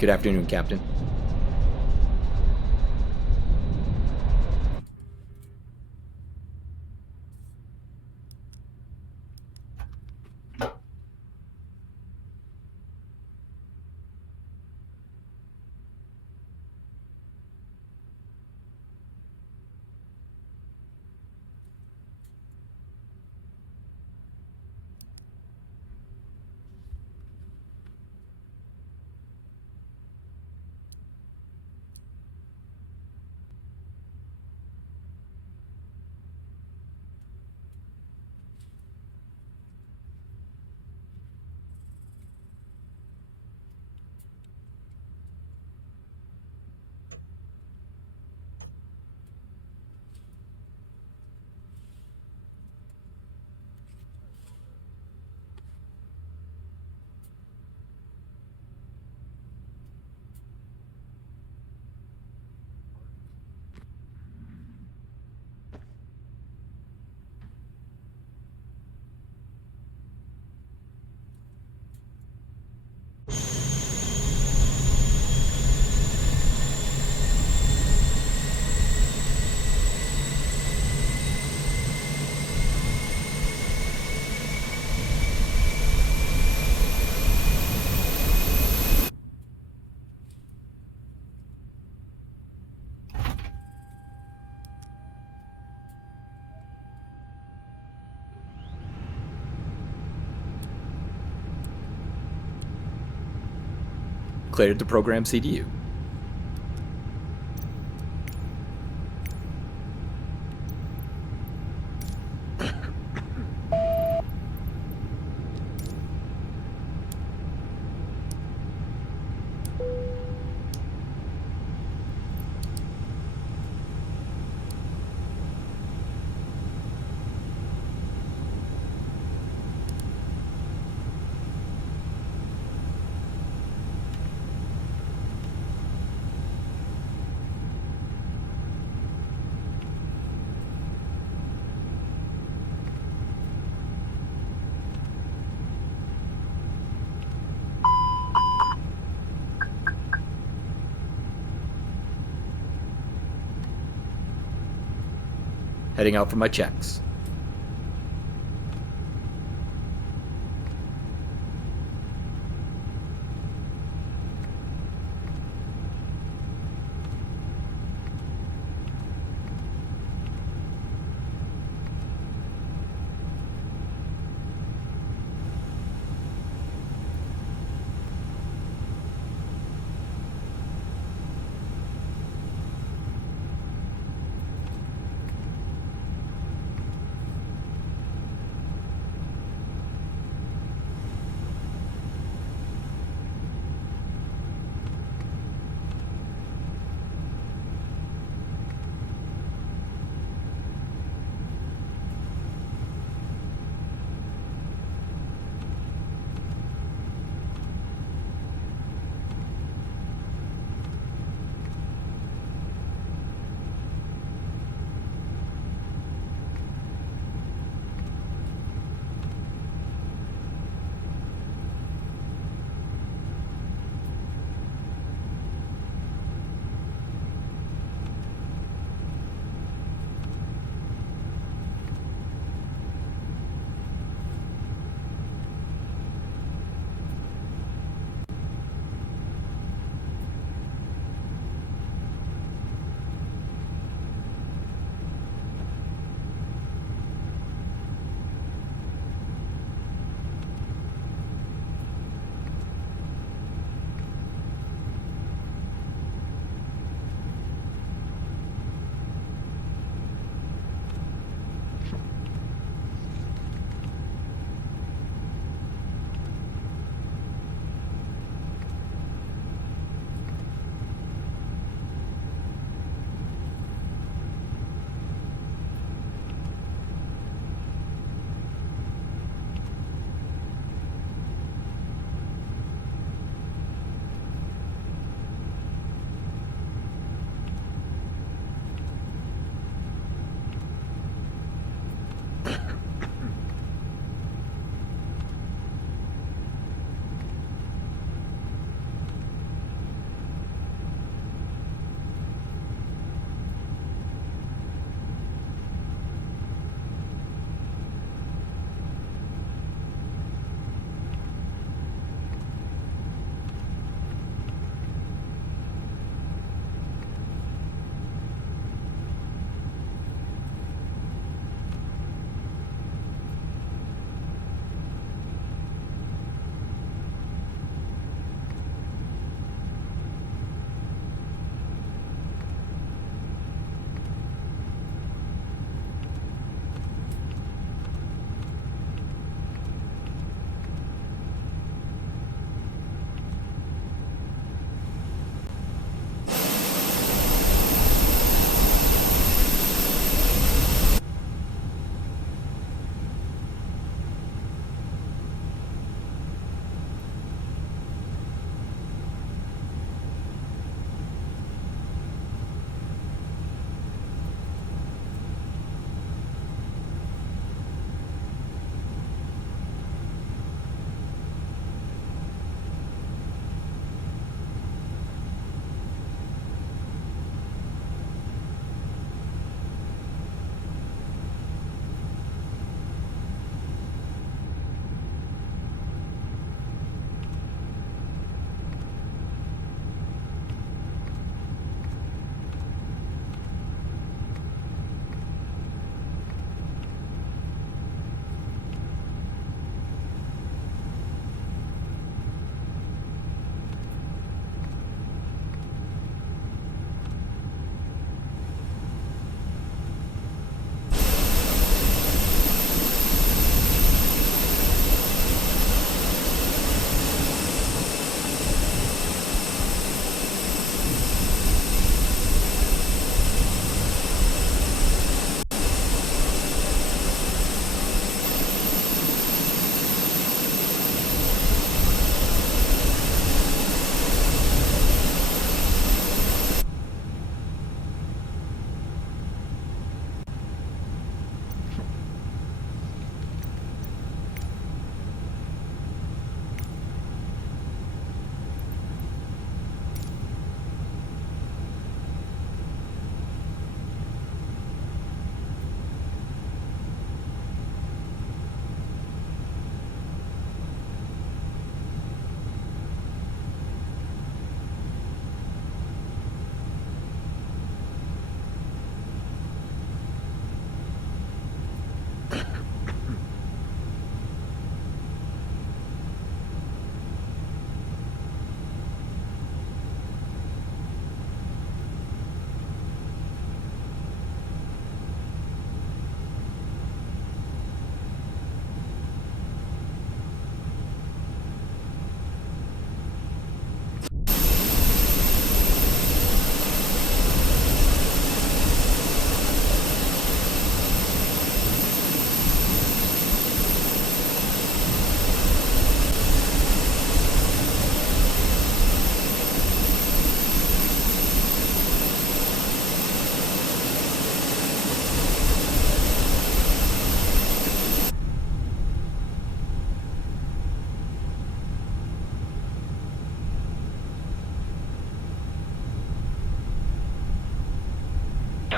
Good afternoon, Captain. Cleared to program CDU. Heading out for my checks.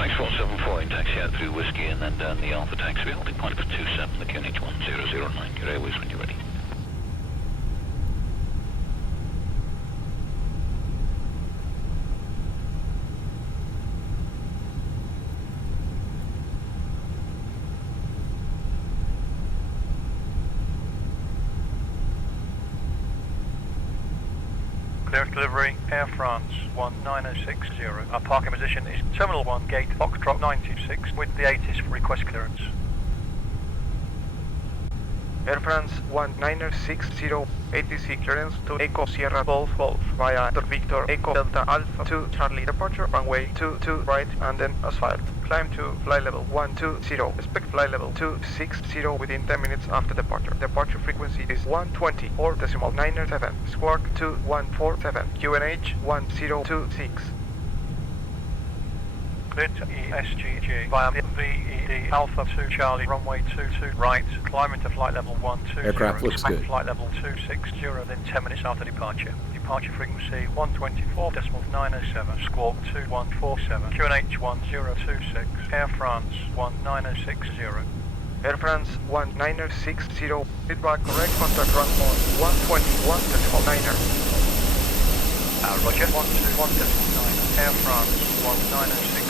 Fenix 474 in taxi out through Whiskey and then down the Alpha taxiway, holding point for 27, the QNH 1009. Your airways when you're ready. Clear delivery, Air France 19060. Our parking position is Terminal 1, Gate Foxtrot 96 with the ATIS for request clearance. Air France 19060, ATC clearance to Echo Sierra Golf Golf via Victor Echo Delta Alpha 2 Charlie departure, runway 22 right and then asphalt. Climb to flight level 120, expect flight level 260 within 10 minutes after departure. Departure frequency is 120.97, squawk 2147, QNH 1026. Cleared to Esgg via the VED Alpha 2 Charlie, runway 22 right, climb into flight level 120. Aircraft looks expect good. Flight level 260, then 10 minutes after departure. Departure frequency 124.907, squawk 2147, QNH 1026, Air France 19060. Air France 19060, feedback correct, contact runway 121.9er. Roger, 121.9, Air France 19060.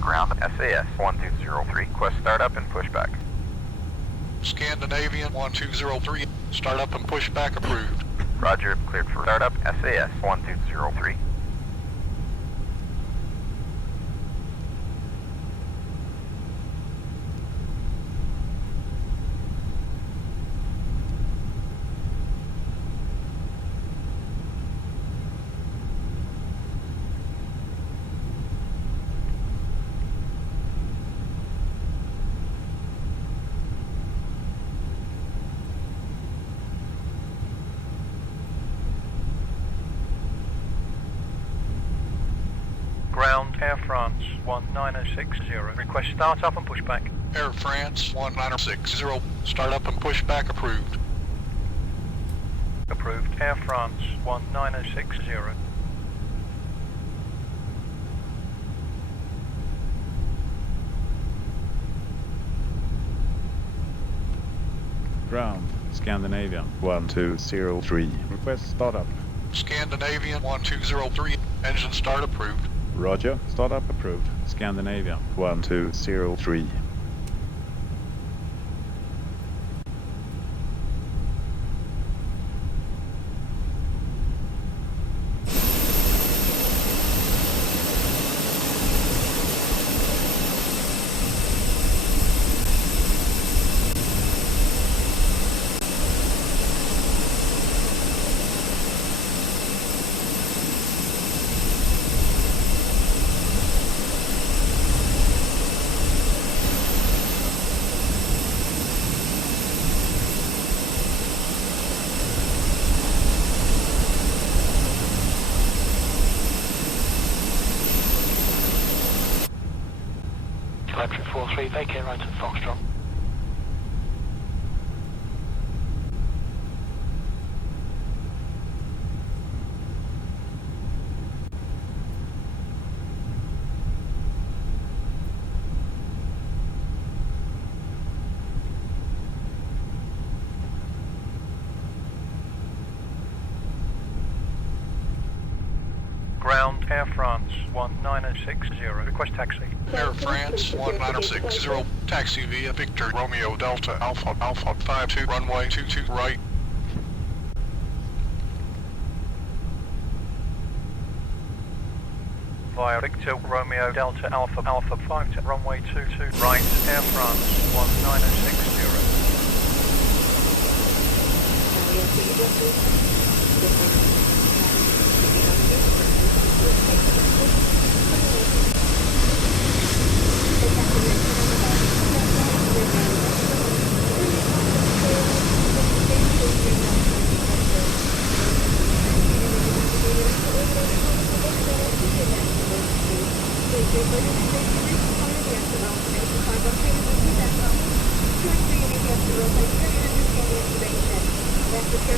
Ground SAS 1203, request startup and pushback. Scandinavian 1203, startup and pushback approved. Roger, cleared for startup, SAS 1203. Ground, Air France 19060, request startup and pushback. Air France 1960, startup and pushback approved. Approved, Air France 19060. Ground, Scandinavian 1203. Request startup. Scandinavian 1203, engine start approved. Roger, startup approved. Scandinavian 1203. Electric 43, vacate right at Foxtrot. Ground, Air France 19060, request taxi. Air France 1960, taxi via Victor Romeo Delta Alpha 52, runway 22 right. Via Victor Romeo Delta Alpha 5 to runway 22 right, Air France 19060.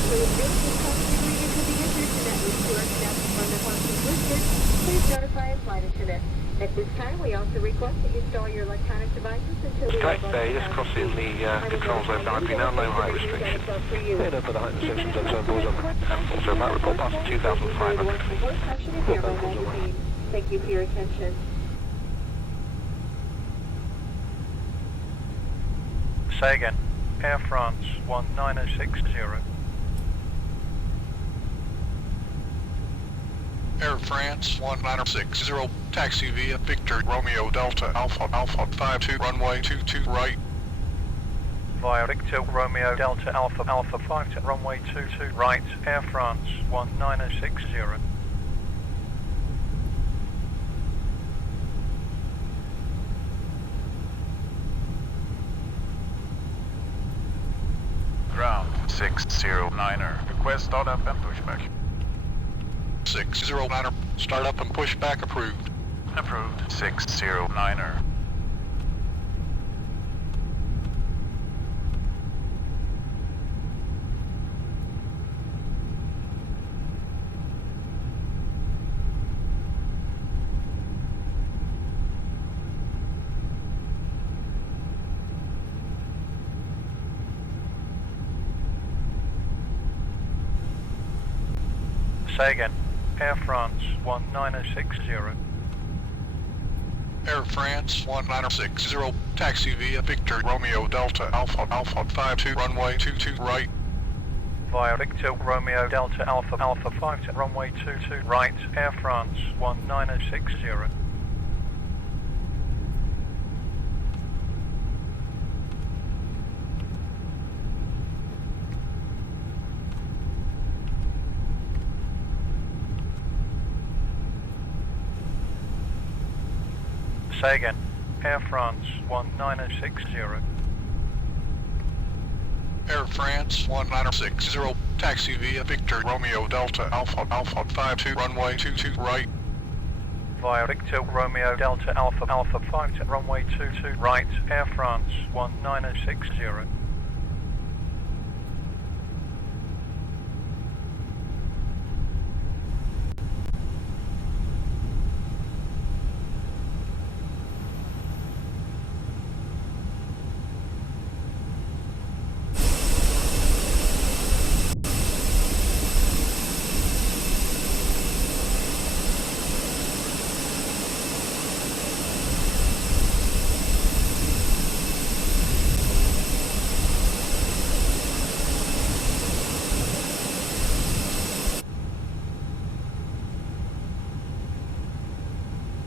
fluid bill is contributed to the internet route to our staff on the functions listed. Please notify a flight attendant. At this time, we also request that you install your electronic devices until we Correct, just crossing the control zone directly now, no height restriction. Yeah, no further height restrictions on zone boys on. Also, that report past 2,500 feet. Thank you for your attention. Say again. Air France 19060. Air France 19060, taxi via Victor Romeo Delta Alpha 52, runway 22 right. Via Victor Romeo Delta Alpha 5 to runway 22 right. Air France 19060. Ground 609er. Request startup and pushback. 609er, start up and push back approved. Approved. 609er. Say again. Air France 19060. Air France 19060, taxi via Victor Romeo Delta Alpha 52, runway 22 right. Via Victor Romeo Delta Alpha 5 to runway 22 right. Air France 19060. Say again. Air France 19060. Air France 19060, taxi via Victor Romeo Delta Alpha 52, runway 22 right. Via Victor Romeo Delta Alpha 5 to runway 22 right. Air France 19060.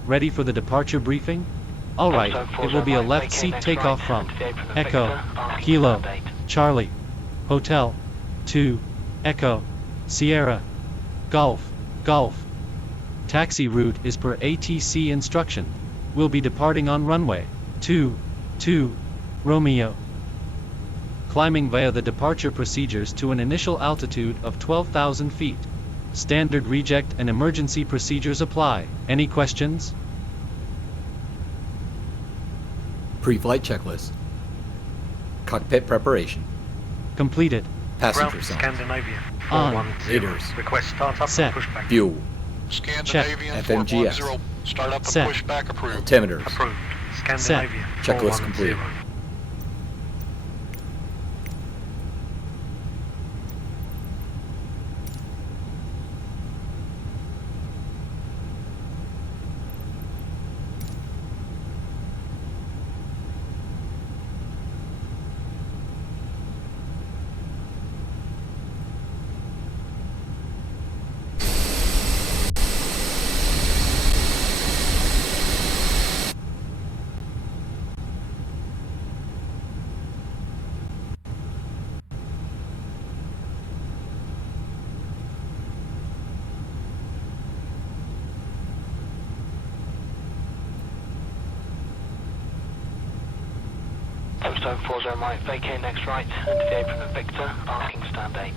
Ready for the departure briefing? Alright, it will be a left seat takeoff from Echo, Kilo, Charlie, Hotel, 2, Echo, Sierra, Golf, Golf. Taxi route is per ATC instruction. We'll be departing on runway 22, Romeo. Climbing via the departure procedures to an initial altitude of 12,000 feet. Standard reject and emergency procedures apply. Any questions? Pre-flight checklist. Cockpit preparation. Completed. Passenger sign. Scandinavia On. 410. Leaders. Request start up Set. and pushback. Fuel. Scandinavian FMGS. 410, start up Set. and push back approved. Altimeters. Approved. Scandinavia Checklist 410. complete. Tombstone 40 right, vacate next right, and today from the Victor, parking stand 8.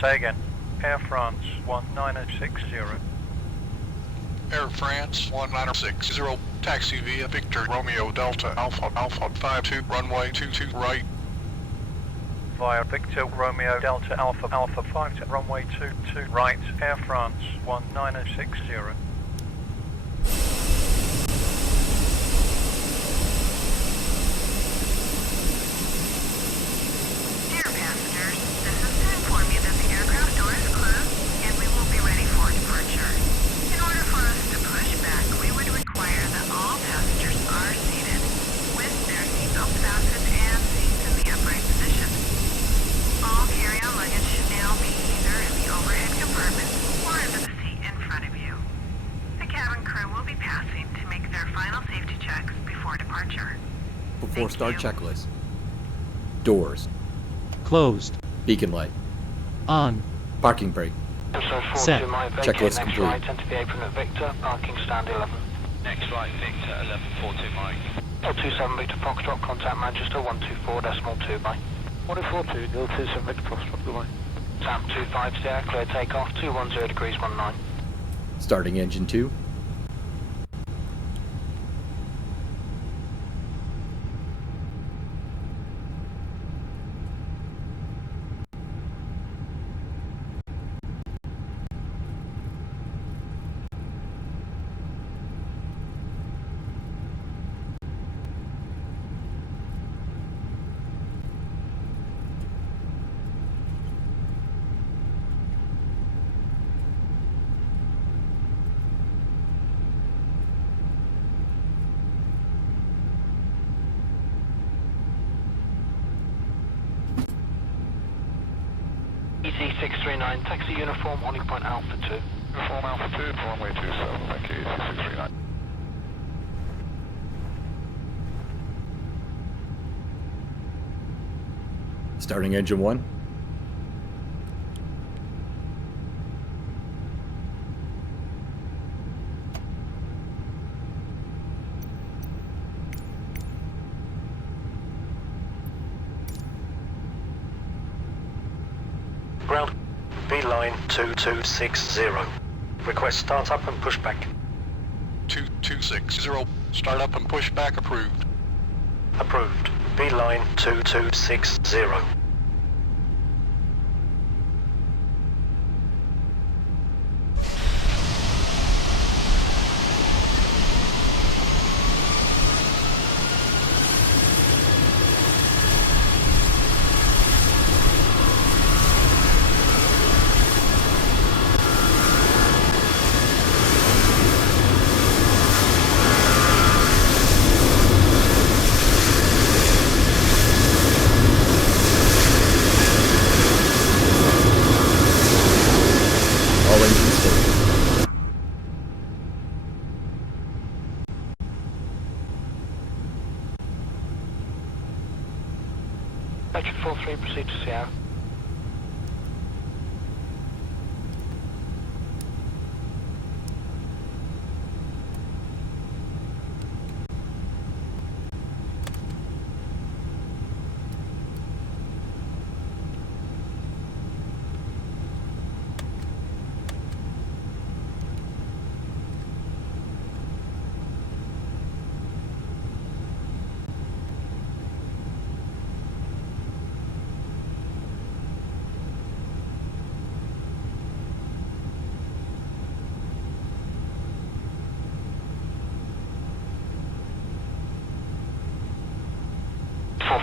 Say again. Air France 19060. Air France 19060, taxi via Victor Romeo Delta Alpha 52, runway 22 right. Via Victor Romeo Delta Alpha 52, runway 22 right, Air France 19060. Dear passengers, this is to inform you that the aircraft door is closed and we will be ready for departure. In order for us to push back, we would require that all passengers are seated with their seatbelts fastened and seats in the upright position. All carry-on luggage should now be either in the overhead compartment or under the seat in front of you. The cabin crew will be passing to make their final safety checks before departure. Before Thank start you. checklist. Doors. Closed. Beacon light. On. Parking brake. Set. Checklist next complete. right into the apron at Victor, parking stand 11. Next right, Victor, 1142 Mike. 027 Victor Foxtrot, contact Manchester 124.2 by. 142, 027 Victor Foxtrot, goodbye. Sam 25 there, clear takeoff, 210 degrees 19. Starting engine 2. EC639, taxi uniform, holding point Alpha 2. Uniform Alpha 2, runway 27, thank you, 639. Starting engine 1. Ground, B-line 2260. Request start up and push back. 2260, start up and push back approved. Approved. B-line 2260. All engines stable. Electric 43, proceed to Sierra.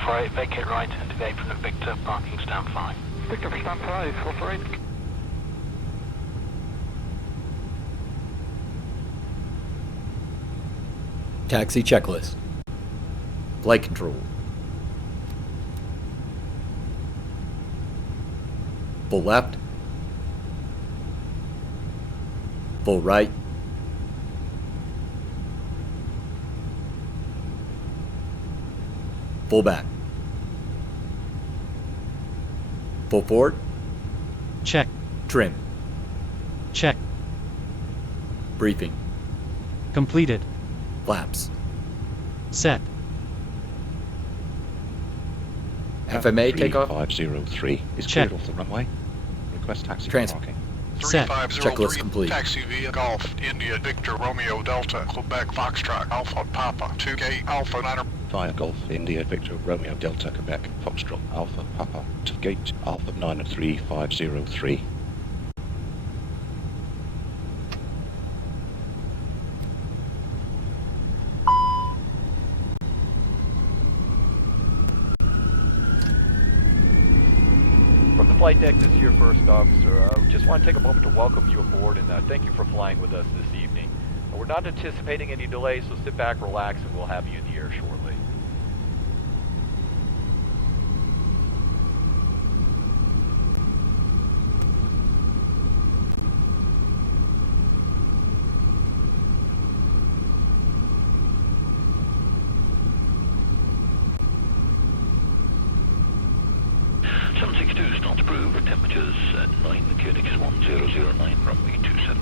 Right, vacate right into the apron at Victor, parking stand 5. Victor for stand 5, 448. Taxi checklist. Flight control. Full left. Full right. Full back. Full forward. Check. Trim. Check. Briefing. Completed. Flaps. Set. FMA takeoff. 503 is Check. cleared off the runway. Request taxi Trans- for parking. Set. 3503, Checklist complete. taxi via Golf, India, Victor, Romeo, Delta, Quebec, Foxtrot, Alpha, Papa, 2K, Alpha, 9. Via Golf, India, Victor, Romeo, Delta, Quebec, Foxtrot, Alpha, Papa, to gate Alpha 93503. From the flight deck, this is your first officer. I just want to take a moment to welcome you aboard and thank you for flying with us this evening. We're not anticipating any delays, so sit back, relax, and we'll have you in the air shortly. Start approved. Temperatures at 9, the Fenix 1009, runway 27.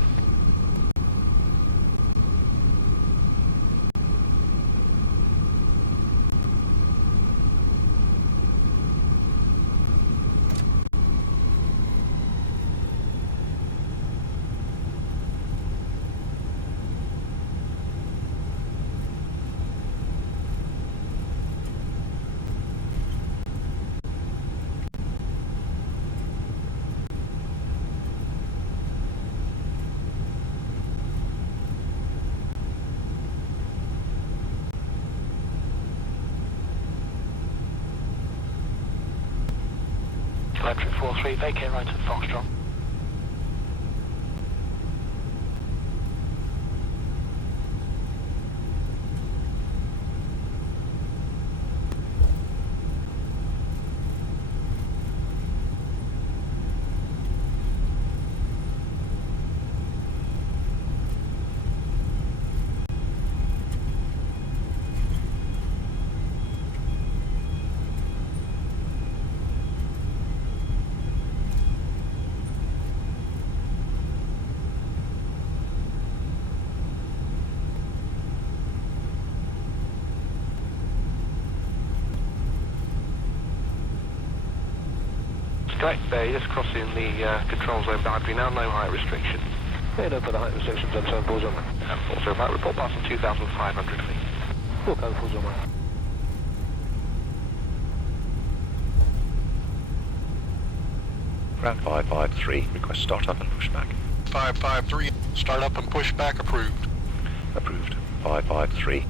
Electric 43, vacate right at Foxtrot. Correct, just crossing the control zone boundary now, no height restriction. Yeah, no further height restrictions, and 74 zone. And 40 right, report passing 2,500 feet. Full code, full zone. Ground 553, request start up and push back. 553, start up and push back approved. Approved. 553.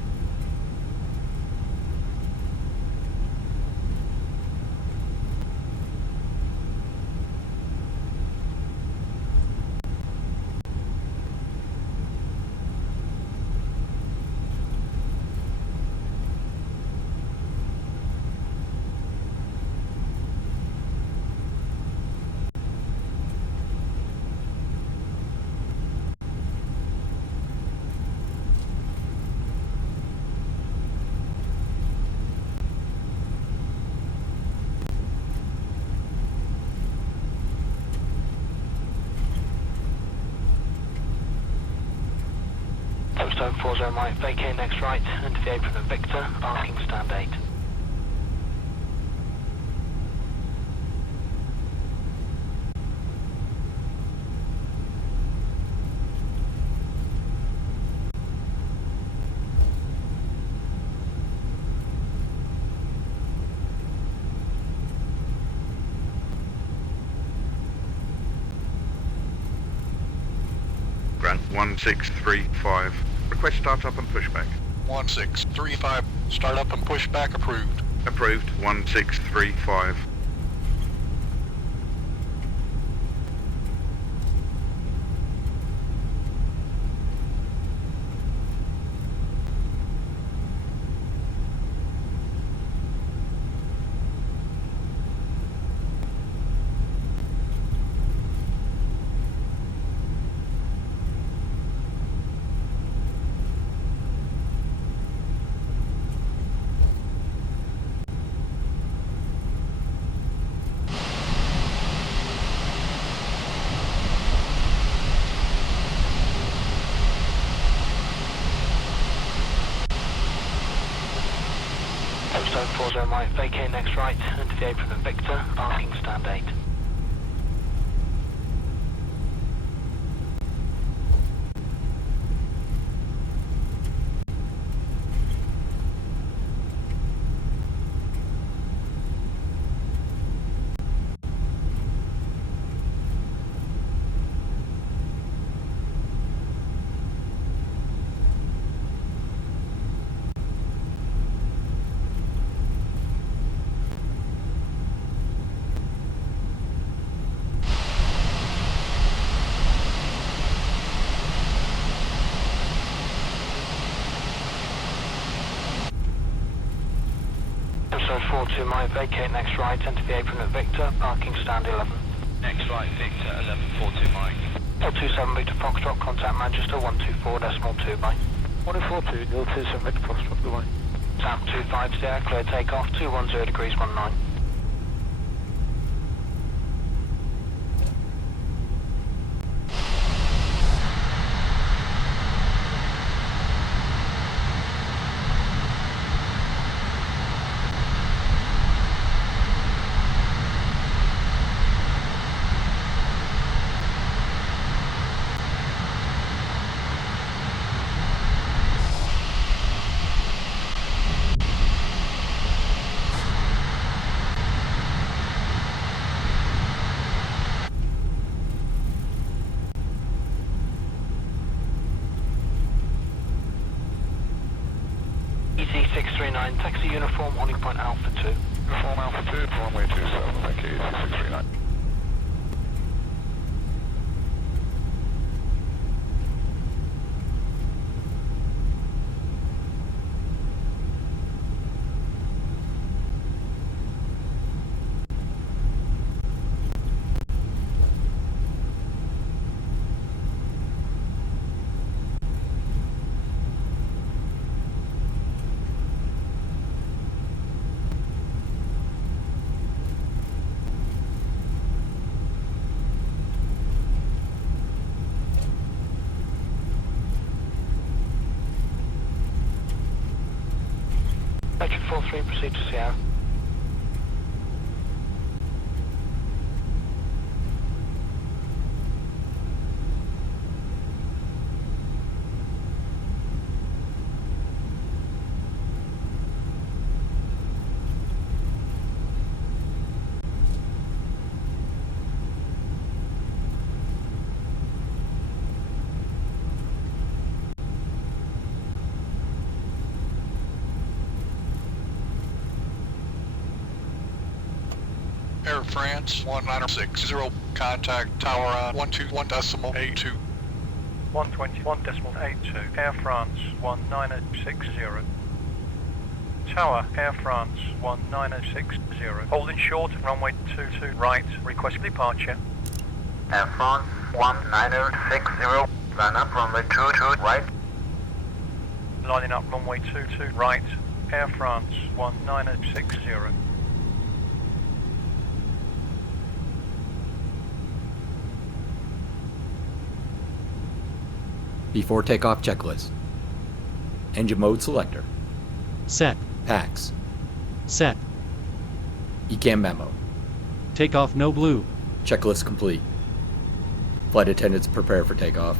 Stone 40 right, vacate next right, into the apron of Victor, parking stand 8. Grant 1635. Request start up and push back. 1635, start up and push back approved. Approved. 1635. Stone 40 right, vacate next right, into the apron of Victor, parking stand 8. So 42 Mike, vacate next right, enter the apron at Victor, parking stand 11. Next right, Victor, 1142 Mike. 027 Victor Foxtrot, contact Manchester 124.2 by. 142, 027 Victor Foxtrot, goodbye. Tap 25 there, clear takeoff, 210 degrees 19. EC639, taxi uniform, holding point Alpha 2. Uniform Alpha 2, runway 27, thank you, EC639. Electric 43, proceed to Sierra. Air France 1960, contact tower on 121.82. 121.82, Air France 1960. Tower, Air France 1960. Holding short, runway 22 right, request departure. Air France 1960, line up runway 22 right. Lining up runway 22 right, Air France 1960. Before takeoff checklist. Engine mode selector. Set. Packs. Set. ECAM memo. Takeoff no blue. Checklist complete. Flight attendants prepare for takeoff.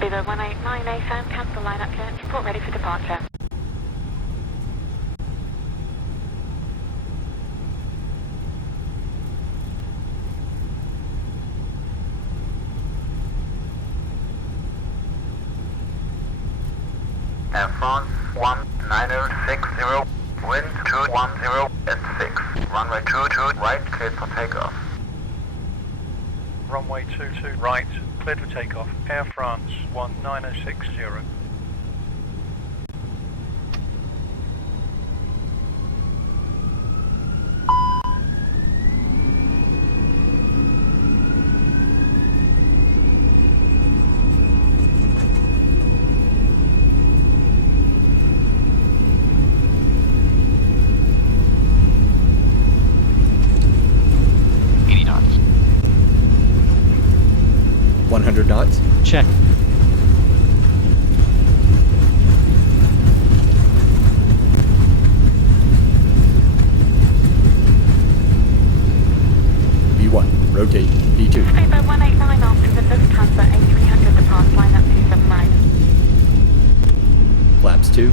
Vivo 189 ASAM, cancel line-up clearance, report ready for departure. Air France 1960, wind 210 at 6. Runway 22 right, cleared for takeoff. Runway 22 right, cleared for takeoff. Air France 1960. knots. 100 knots. Check. V1, rotate. V2. Vivo 189 after the Lufthansa A300 departs line up 279. Flaps 2.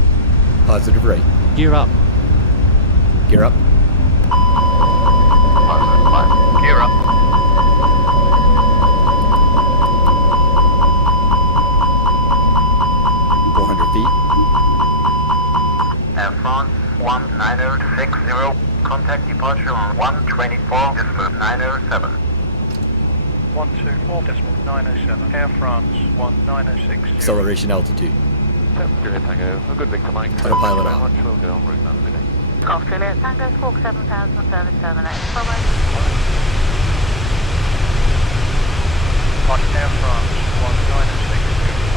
Positive rate. Gear up. Gear up. Gear up. 1907. 124.907. Air France 1960. Acceleration altitude. Juliet Tango, a good Victor Mike. Autopilot Thank you very on. much. We'll go en route now. Good day. Golf Juliet Tango, squawk 7000 Follow. On Air France 1960.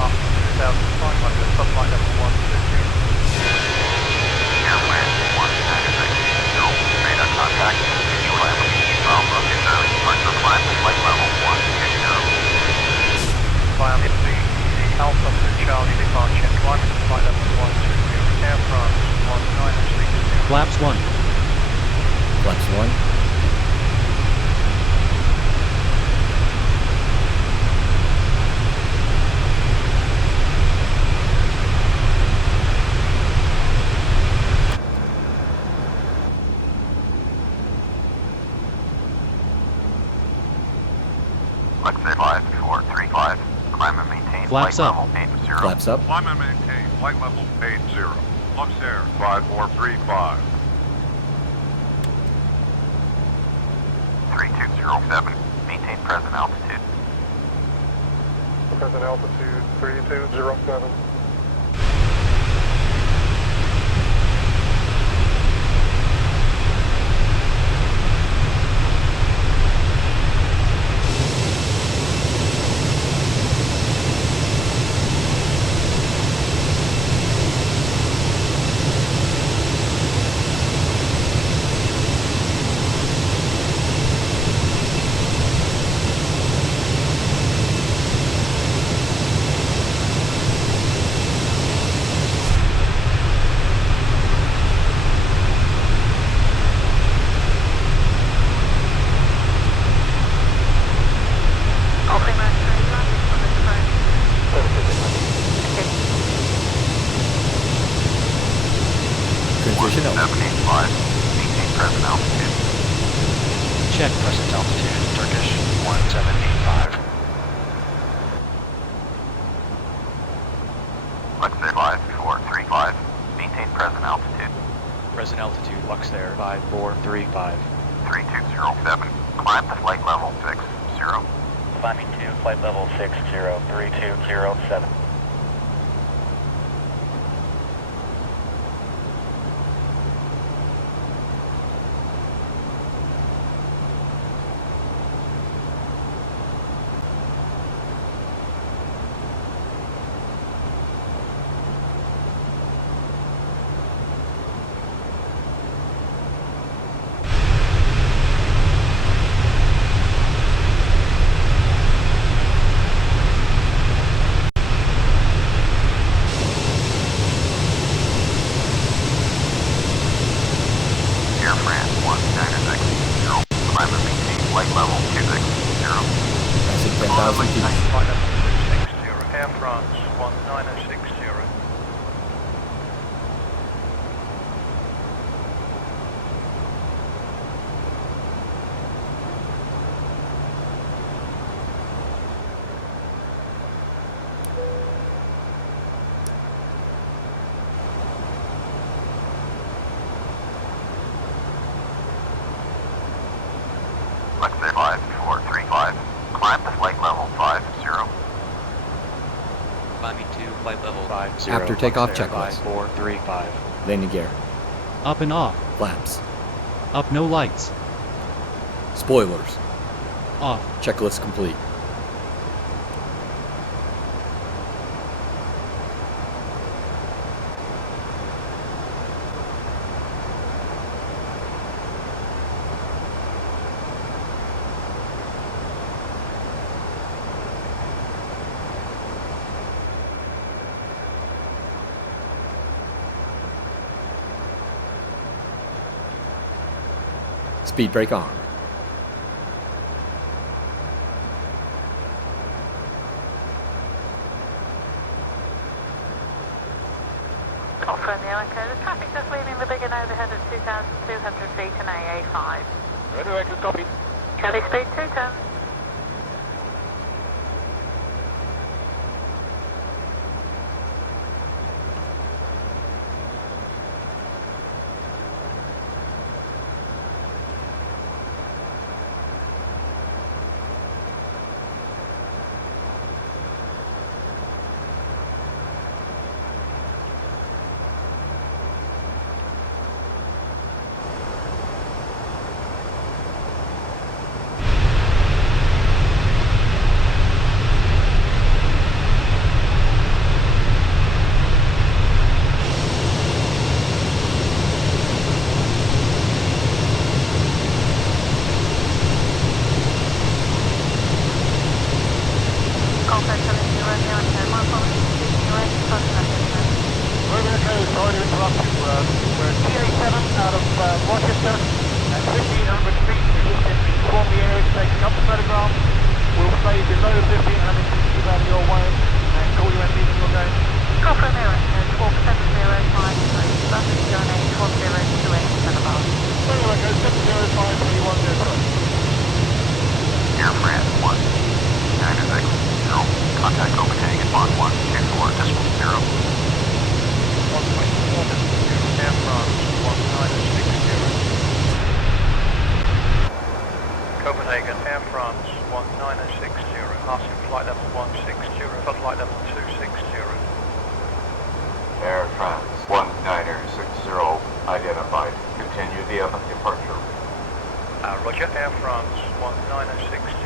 After 2500. Subflight level 120. Air France 1906. Radar contact. Visual application Alpha. Departure climb to flight level 120. Via the Alpha to Charlie departure. Climb to flight level 120. Air France 1960. Flaps 1. Flaps 1. Lexus 5435. Climb and maintain Flaps flight up. level 80. Flaps up. Climb and maintain flight level 80. Lux Air 5435. 3207. Maintain present altitude. Present altitude 3207. Transition altitude. 785. Maintain present altitude. Check. Present altitude, Turkish 1785. Lexus 5435. Maintain present altitude. Present altitude, Lux Air 5435. 3207. Climb to flight level 60. Climbing to flight level 60, 3207. Air France 1960. Climb and maintain flight level 260. Passing 10,000 feet. Flight level 260. Air France 1960. Lexus 5435. Climb to flight level 50. Climbing to flight level 50. After takeoff Lux Air checklist. 5435. Landing gear. Up and off. Flaps. Up no lights. Spoilers. Off. Checklist complete. Speed brake on. Confirm the Echo. The traffic just leaving the big and overhead at 2,200 feet and AA5. Radio Echo, copy. Kelly speed 210. Romeo Echo, sorry to interrupt you. We're at TA7 out of Rochester at 1500 feet. We've just informed the area to take a couple of photographs. We'll stay below 1500 feet, keep out of your way, and call you when leaving your game. Copper American 47053, bus Unit 4028 Boulevard. Romeo Echo 7053103. Air France 196, contact Copenhagen 1124.0. 1.4.0, Air France 1960. Copenhagen, Air France 1960, passing flight level 160, flight level 260. Air France 1960, identified. Continue the departure. Roger, Air France 1960.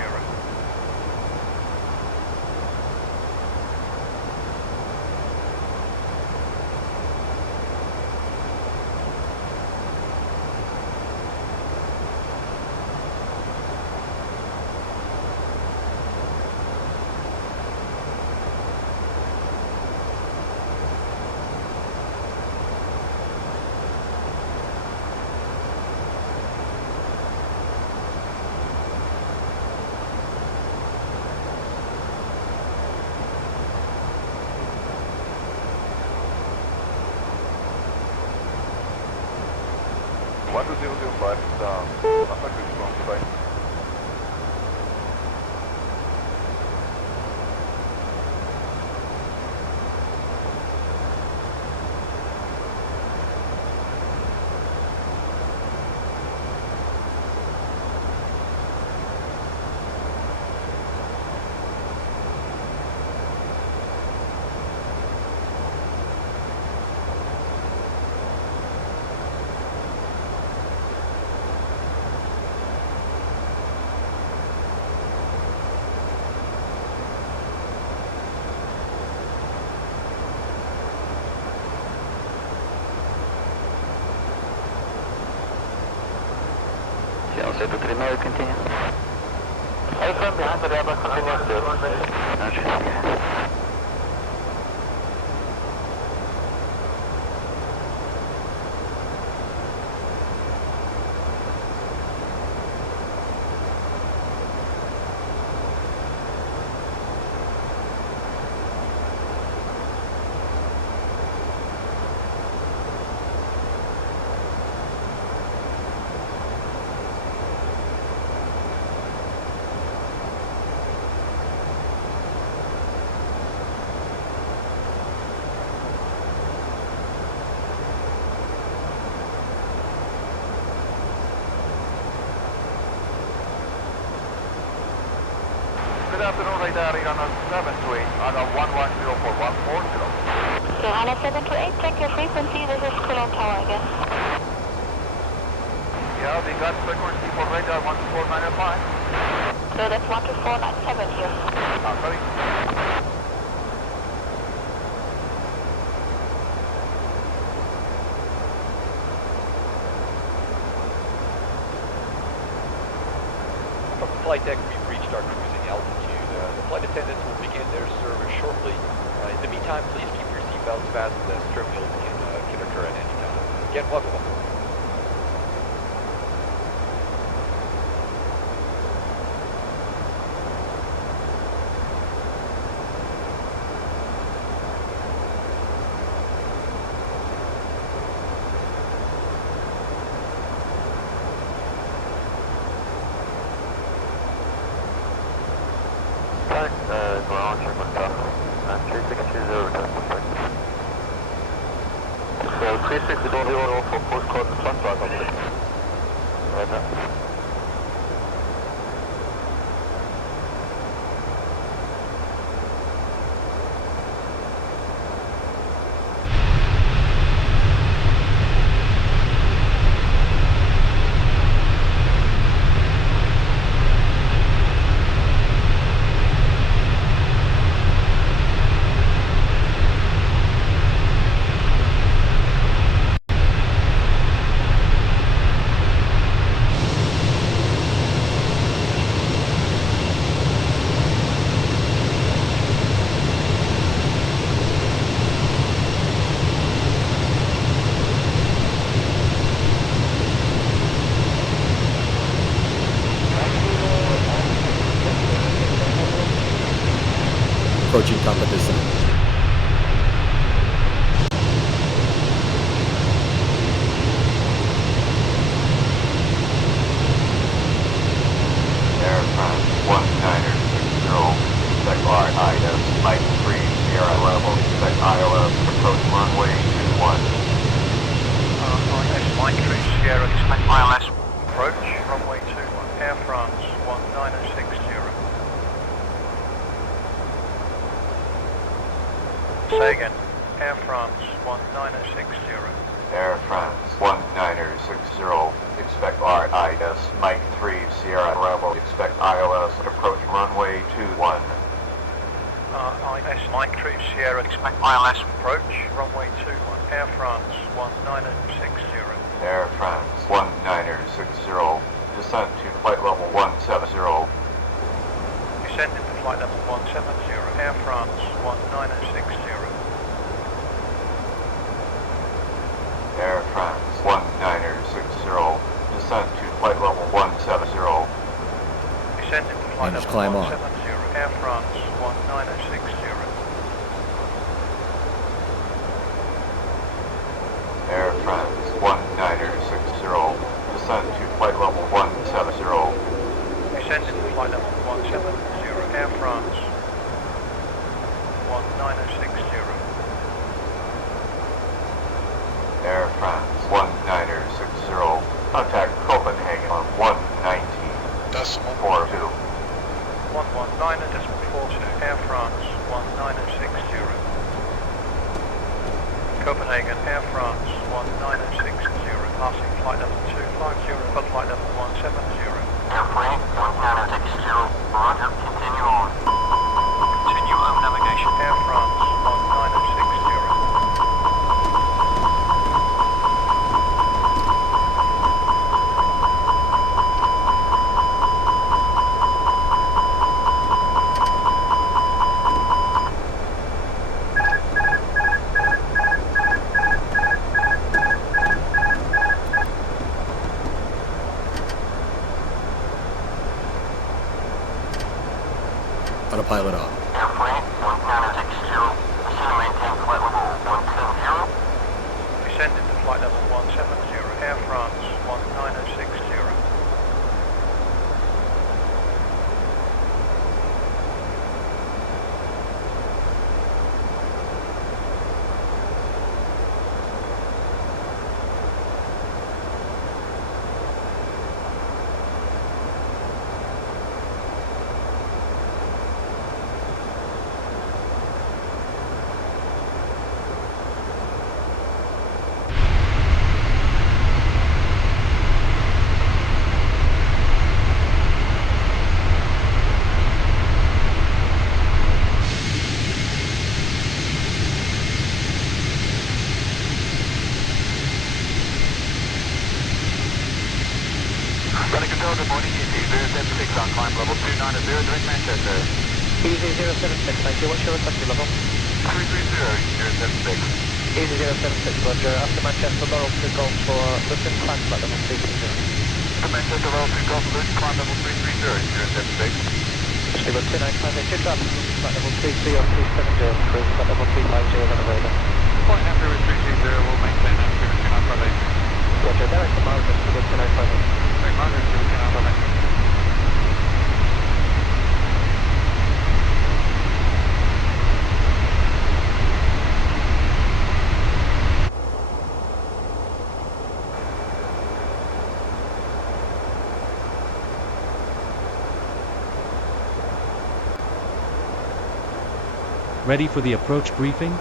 Delta Primero, continue. A-frame behind the Airbus, continue still. Good afternoon, radar Ghana 728, out of 1104.140. Johanna 728, check your frequency. This is Cologne Tower again. Yeah, we got frequency for radar 14905. So that's 12497 here. Sorry. From the flight deck, we've reached our cruising altitude. The flight attendants will begin their service shortly. In the meantime, please keep your seatbelts fastened as terminals can occur at any time. Again, welcome aboard. Ground, German Castle, and 3620 return. So 3600 for postcode Landvetter, please. Roger. approaching top of descent. Air France 1960, expect RIS, Mike 3, Sierra level, expect ILS, approach runway 21. ILS Mike 3 Sierra, expect ILS, approach runway 21, Air France 19060. Say again, Air France 19060. Air France 1960, expect RIS, Mike 3, Sierra level, expect ILS, approach runway 21. ILS Mike 3 Sierra, expect ILS, approach runway 21, Air France 19060. Air France 1960, descent to flight level 170. Descending to flight level 170, Air France 19060. Air France 1960, descent to flight level 170. Descending to flight And level climb on. 170, Air France 19060. Air France 1960, descent to flight level 170. Descending to flight level 170, Air France 19060. Air France 1960, contact Copenhagen on 119. Decimal 42. 119.42, Air France 19060. Copenhagen, Air France 1960, passing flight level 250, for flight level 170. Airplane 1960, roger, continue on. Continue home navigation, Air France 1960. Autopilot off. Airplane 1960, proceed to maintain flight level 170. Descending to flight level 170, Air France 1960. Running control, good morning, EZ076 on climb level 290, direct Manchester. EZ076, thank you. What's your requested level? 330, 076. EZ076, roger. After Manchester, Laurel 2 Golf for Luton, climb flight level 330. To Manchester, level 2 Golf, Luton, climb level 330, 076. Level 295, two traffic, flight level 33 or 370, cruise flight level 350 on the radar. Point after with 330, we'll maintain after with 2958. Roger, direct to Margaret to the 295. Direct Margaret to the 2958. Ready for the approach briefing?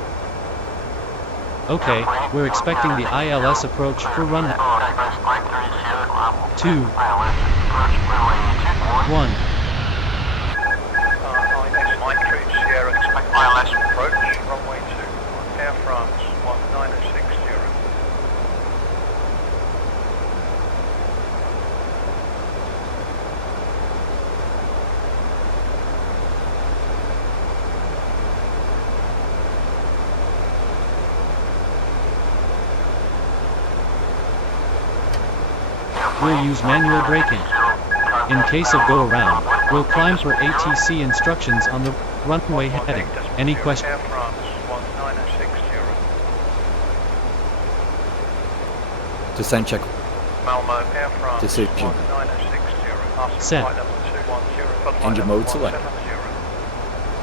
Okay, we're expecting the ILS approach for runway 2, 1. ILS Mike 3 Sierra, expect ILS approach runway 2, Air France 1960. We'll use manual braking. In case of go around, we'll climb for ATC instructions on the runway heading. Any questions? Air France 19060. Descent check. Malmo, Air France Decision. 19060. Set. Flight level 210. Engine mode selected.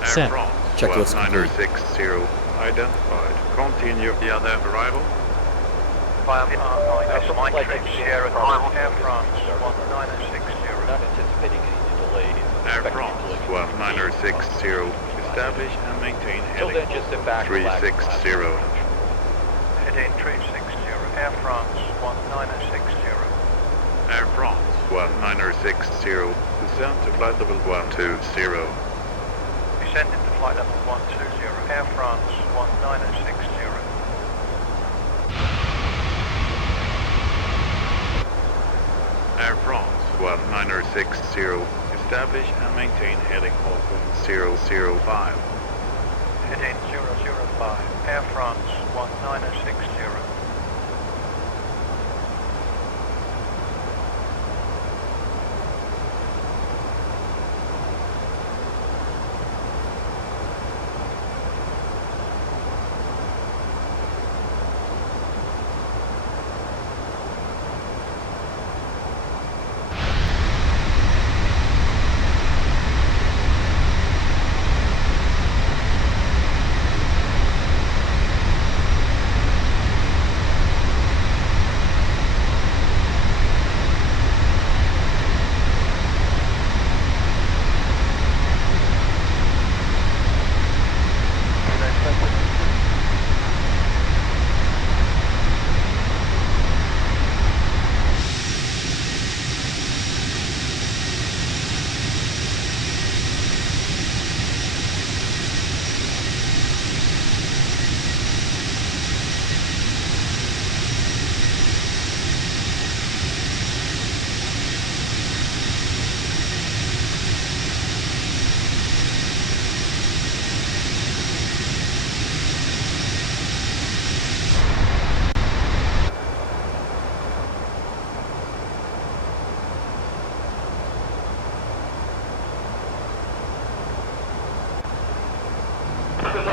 Set. Checklist complete. 960 identified. Continue the other arrival. Via Mike 3 Sierra Air France 19060. Not anticipating any delays. Air France 1960. Establish and maintain Till heading then, just sit back, relax, 360. Heading 360. Air France 19060. Air France 1960. Descend to flight level 120. Descending to flight level 120. Air France 19060. Air France 1960. Establish and maintain heading Alpha 005. Heading 005. Air France 19060.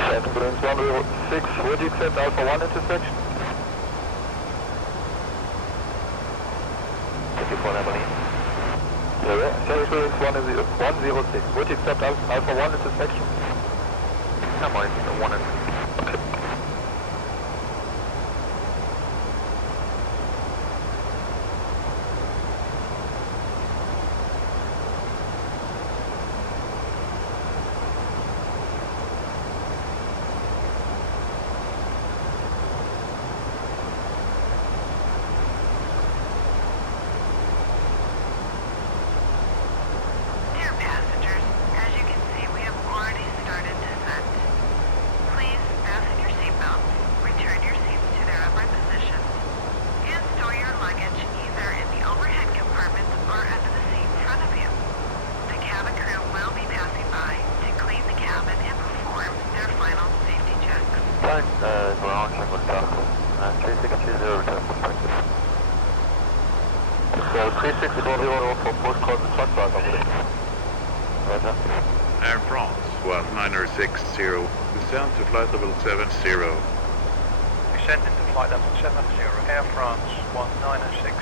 Ambulance 106, would you accept Alpha 1 intersection? Thank you for Emily. Ambulance 106, would you accept Alpha 1 intersection? No, I think 1 and... Okay. Dear passengers, as you can see, we have already started descent. Please fasten your seatbelts, return your seats to their upright positions, and store your luggage either in the overhead compartments or under the seat in front of you. The cabin crew will be passing by to clean the cabin and perform their final safety checks. Fine, ground check with Kastrup. 3620 return perspective. So 3620 for postcode the truck driver, please. Roger. Air France 1960. Descend to flight level 70. Descending to flight level 70. Air France 19060.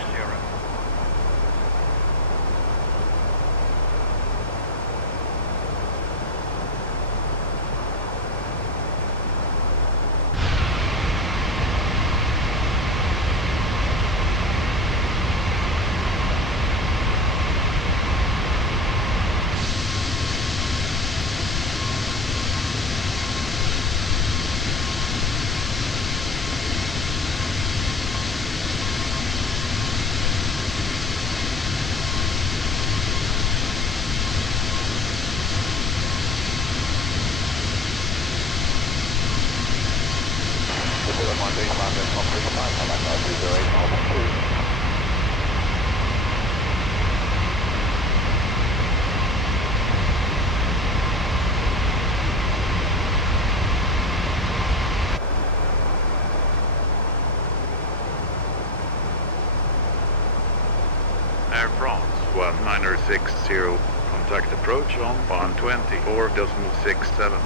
Air France 1960. Contact approach on 124.67.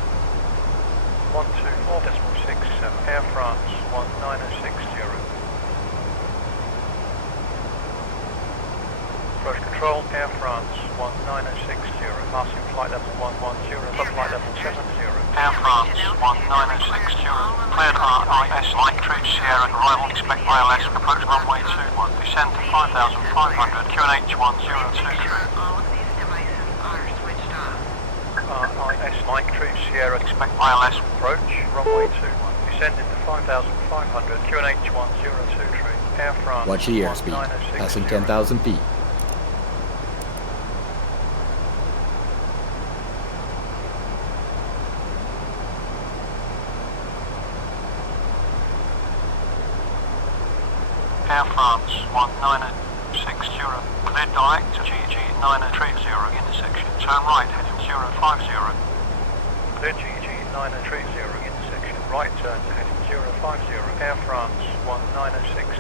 124.67, Air France 19060. Approach control, Air France 19060, passing flight level 110, flight level 70. Air France 19060, cleared RIS Light True Sierra arrival, expect ILS, approach runway 21, descend to 5,500, QNH 1023. All of these devices are switched off. RIS Light True Sierra, expect ILS, approach runway 21, descend into 5,500, QNH 1023, Air France. Watch the airspeed, passing 10,000 feet. Air France 19060, cleared direct to GG 930 intersection, turn right heading 050. Cleared GG 930 intersection, right turn to heading 050, Air France 19060.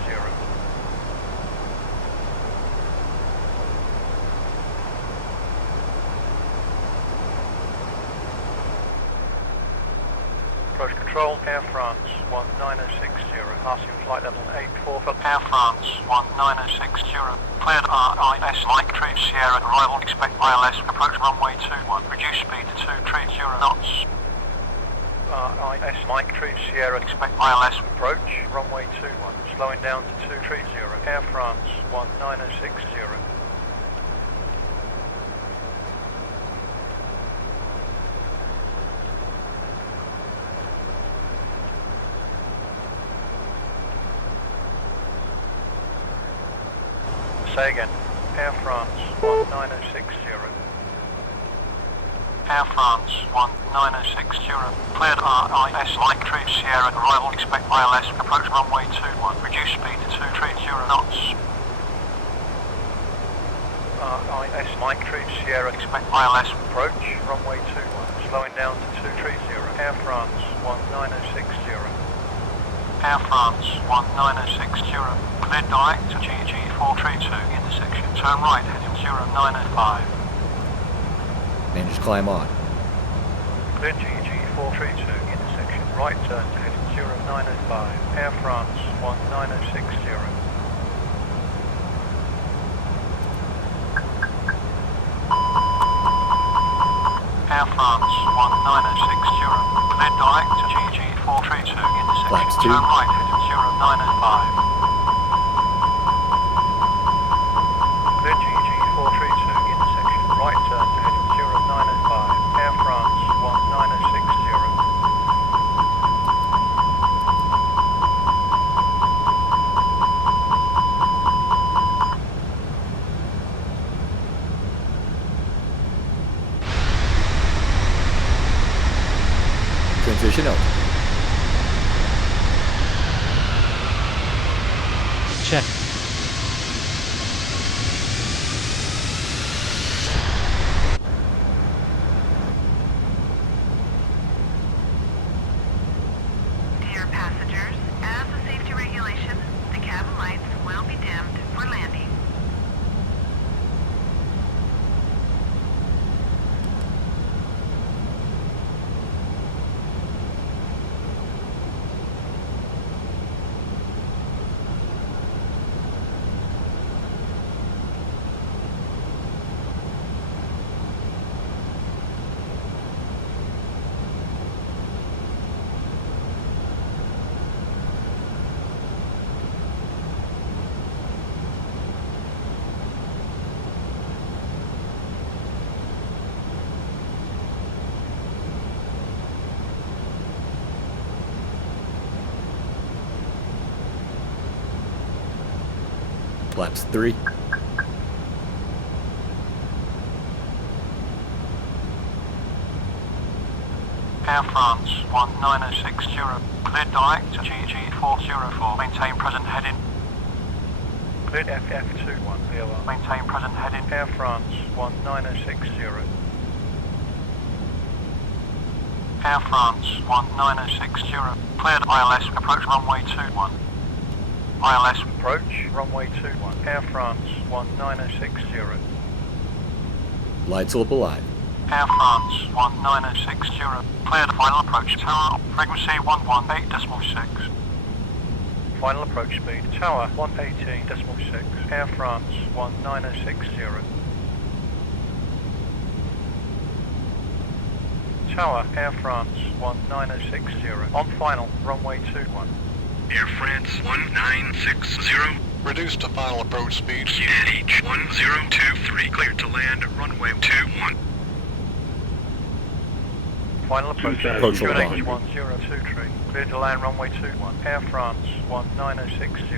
Approach control, Air France 19060, passing flight level 84 for Air France 19060, cleared RIS Light True Sierra arrival, expect ILS, approach runway 21, reduce speed to 230 knots. RIS Light True Sierra, expect ILS, approach runway 21, slowing down to 230, Air France 19060. Say again, Air France 19060. Air France 19060, cleared RIS Light True Sierra arrival, expect ILS, approach runway 21, reduce speed to 230 knots. RIS Light True Sierra, expect ILS, approach runway 21, slowing down to 230, Air France 19060. Air France 19060, cleared direct to GG 432 intersection, turn right heading 0905. Manage climb on. Cleared GG 432 intersection, right turn to heading 0905, Air France 19060. Air France 19060, cleared direct to GG 432 intersection, Flaps 2. turn right heading 0905. Cleared GG 432 intersection, right turn to heading 0905, Air France 19060. Transition out. Check. Dear passengers, as a safety regulation, the cabin lights will be dimmed for landing. Flaps 3. Air France 19060, cleared direct to GG 404, maintain present heading. Cleared FF21, VOR. Maintain present heading. Air France 19060. Air France 19060, cleared ILS, approach runway 21. ILS, approach runway 21, Air France 19060. Lights will alive. Air France 1960. Cleared final approach tower. Frequency 118.6. Final approach speed, tower 118.6, Air France 1960. Tower, Air France 1960, on final, runway 21. Air France 1960. Reduced to final approach speed. QNH 1023, cleared to land, runway 21. Final approach, Approach QNH 1023, cleared to land, runway 21, Air France 1960.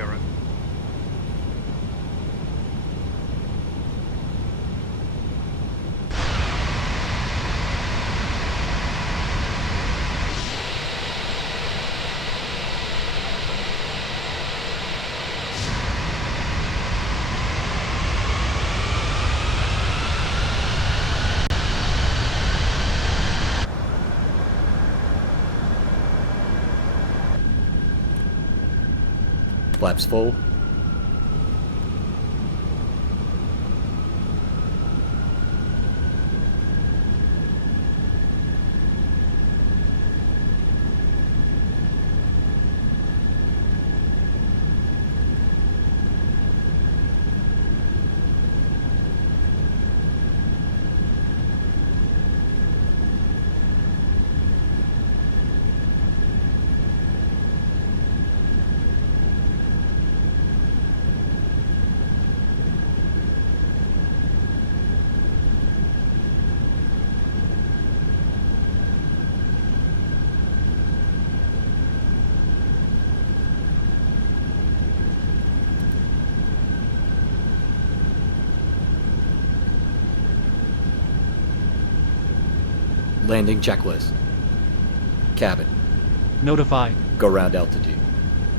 Flaps full. Landing checklist. Cabin. Notify. Go round altitude.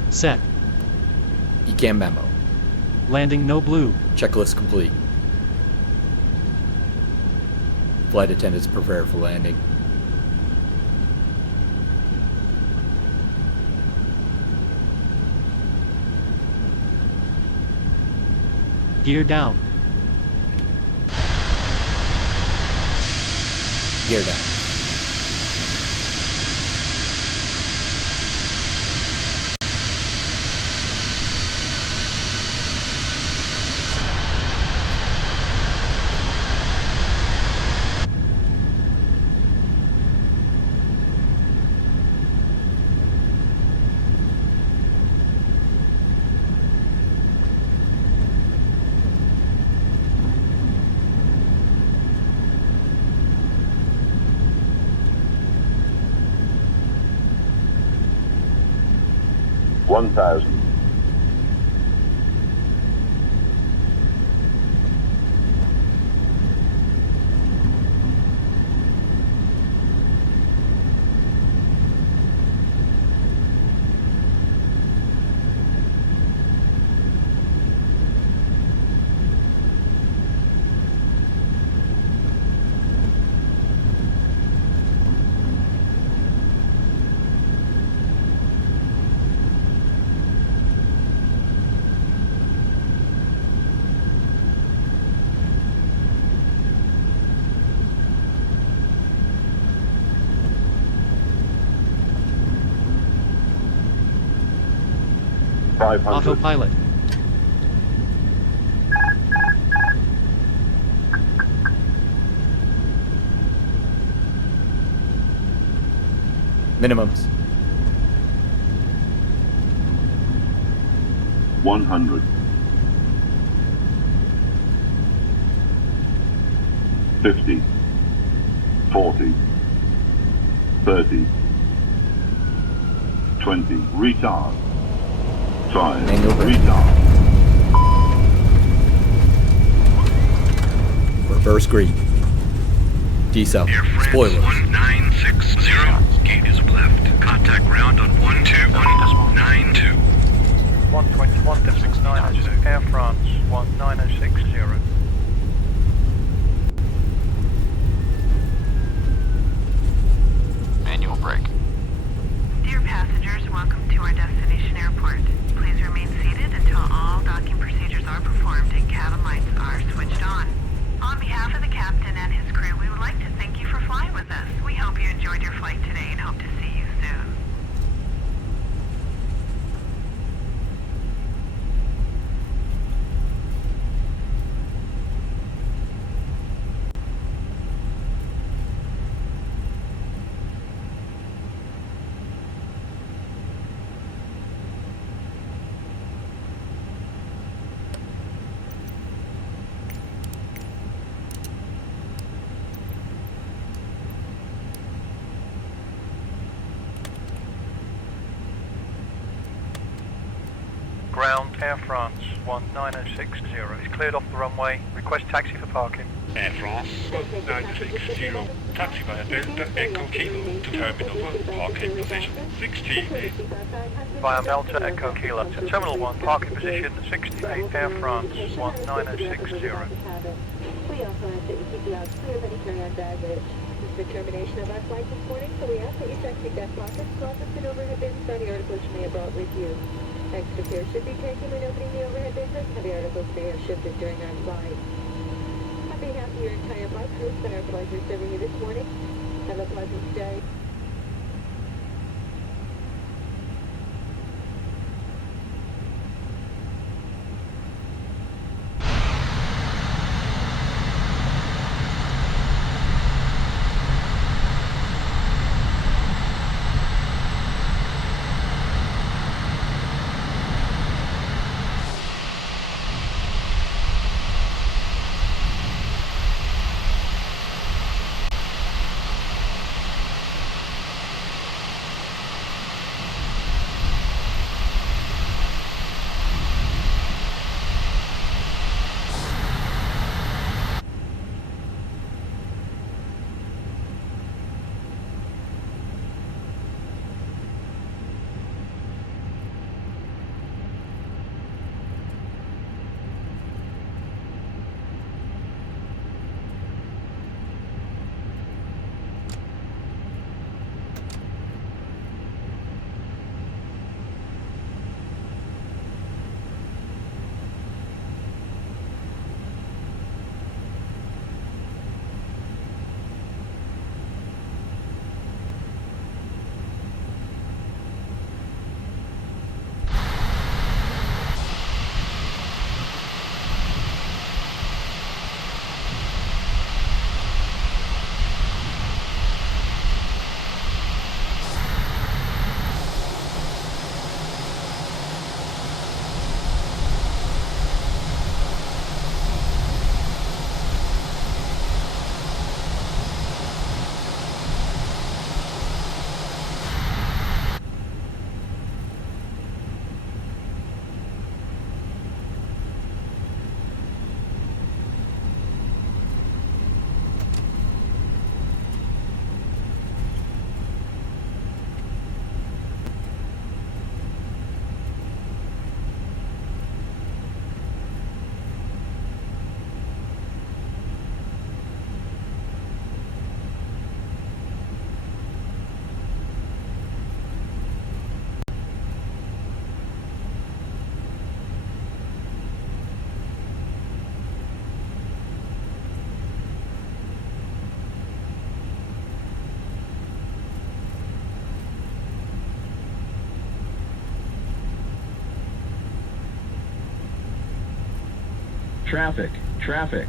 Set. ECAM memo. Landing no blue. Checklist complete. Flight attendants prepare for landing. Gear down. Gear down. $1,000. Autopilot. Minimums. 100. 50. 40. 30. 20. Retard. 5. Retard. Reverse green. Decel. Spoiler. 1960. Gate is left. Contact ground on 121.92. 121.692, Air France 1960. Manual brake. Dear passengers, welcome to our destination airport. Please remain seated until all docking procedures are performed and cabin lights are switched on. On behalf of the captain Air France 19060 is cleared off the runway. Request taxi for parking. Air France 1960, taxi via Delta Echo Kilo to Terminal 1, parking position 68. Via Delta Echo Kilo to Terminal 1, parking position 68, Air France 19060. We also ask that you keep the out clear of any carry-on baggage. This is the termination of our flight this morning, so we ask that you check your deck pockets, closets, and overhead bins for any articles you may have brought with you. Extra care should be taken when opening the overhead bins, as heavy articles may have shifted during our flight. On behalf of your entire flight crew, it's been our pleasure serving you this morning. Have a pleasant day. Traffic, traffic.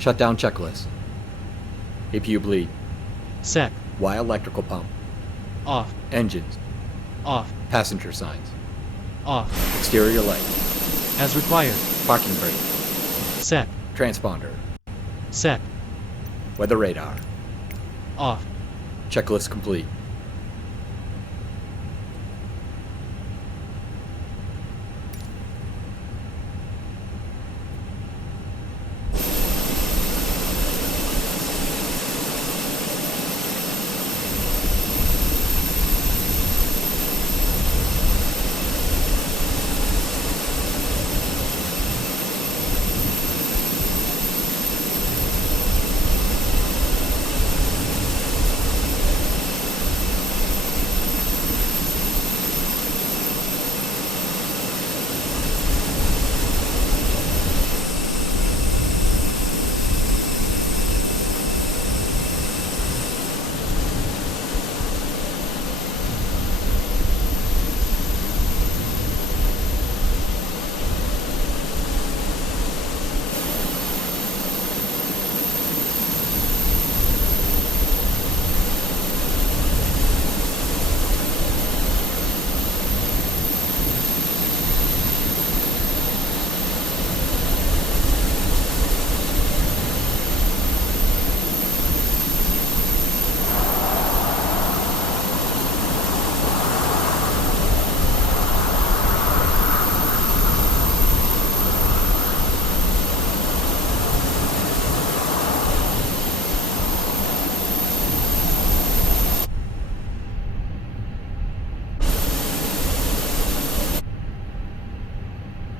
Shutdown checklist. APU bleed. Set. Y electrical pump. Off. Engines. Off. Passenger signs. Off. Exterior light. As required. Parking brake. Set. Transponder. Set. Weather radar. Off. Checklist complete.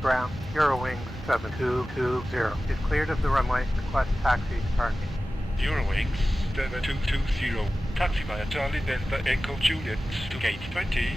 Ground, Eurowings 7220 is cleared of the runway. Request taxi departure. Eurowings 7220. Taxi via Charlie Delta Echo Juliet to gate 20.